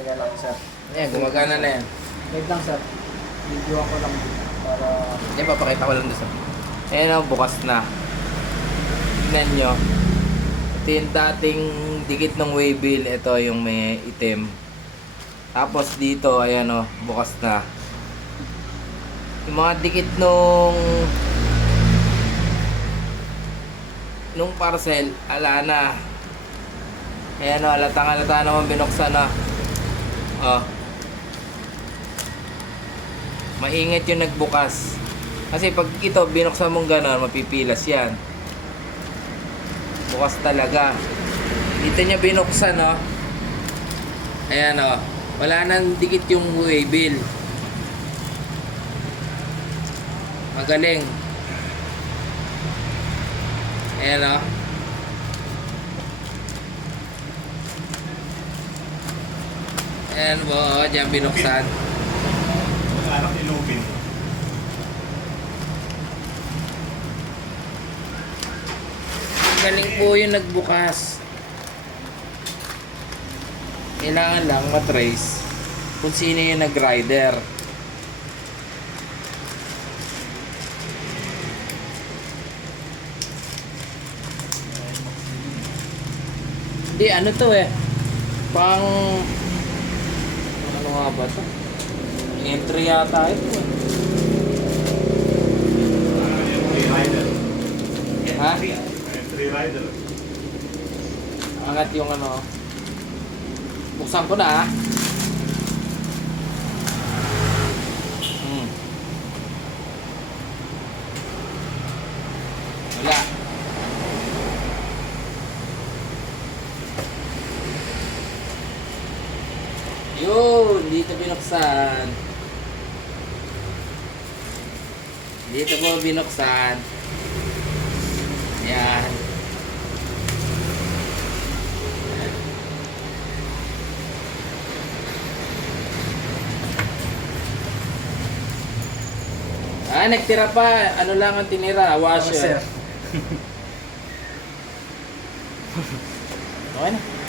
Teka lang, sir. Ayan, gumagana na yan. Wait lang, sir. Video ako lang para... Ayan, papakita ko lang doon sa... Ayan o, bukas na. Tignan nyo. Ito yung dating dikit ng waybill. Ito yung may itim. Tapos dito, ayan o, bukas na. Yung mga dikit nung parcel, ala na. Ayan o, halatang-halata naman binuksan na. Oh. Maingat yung nagbukas. Kasi pag ito, binuksan mong gano'n, mapipilas yan. Bukas talaga. Dito niya binuksan, no? Ayan, o. Wala nang dikit yung waybill. Magaling. Ayan, o. Ayan po, diyan binuksan. Anak ni Lupin. Galing po yung nagbukas. Kailangan lang matrace kung sino yung nag-rider. Hindi, ano to eh. Pang... Ano nga ba to? Entry yata ito eh. Entry rider. Ha? Entry rider. Angat yung ano. Buksan ko na ah. Wala. Yun, dito binuksan. Dito po binuksan. Ayan. Ah, nagtira pa. Ano lang ang tinira? Oh, Washer. sir. Okay na.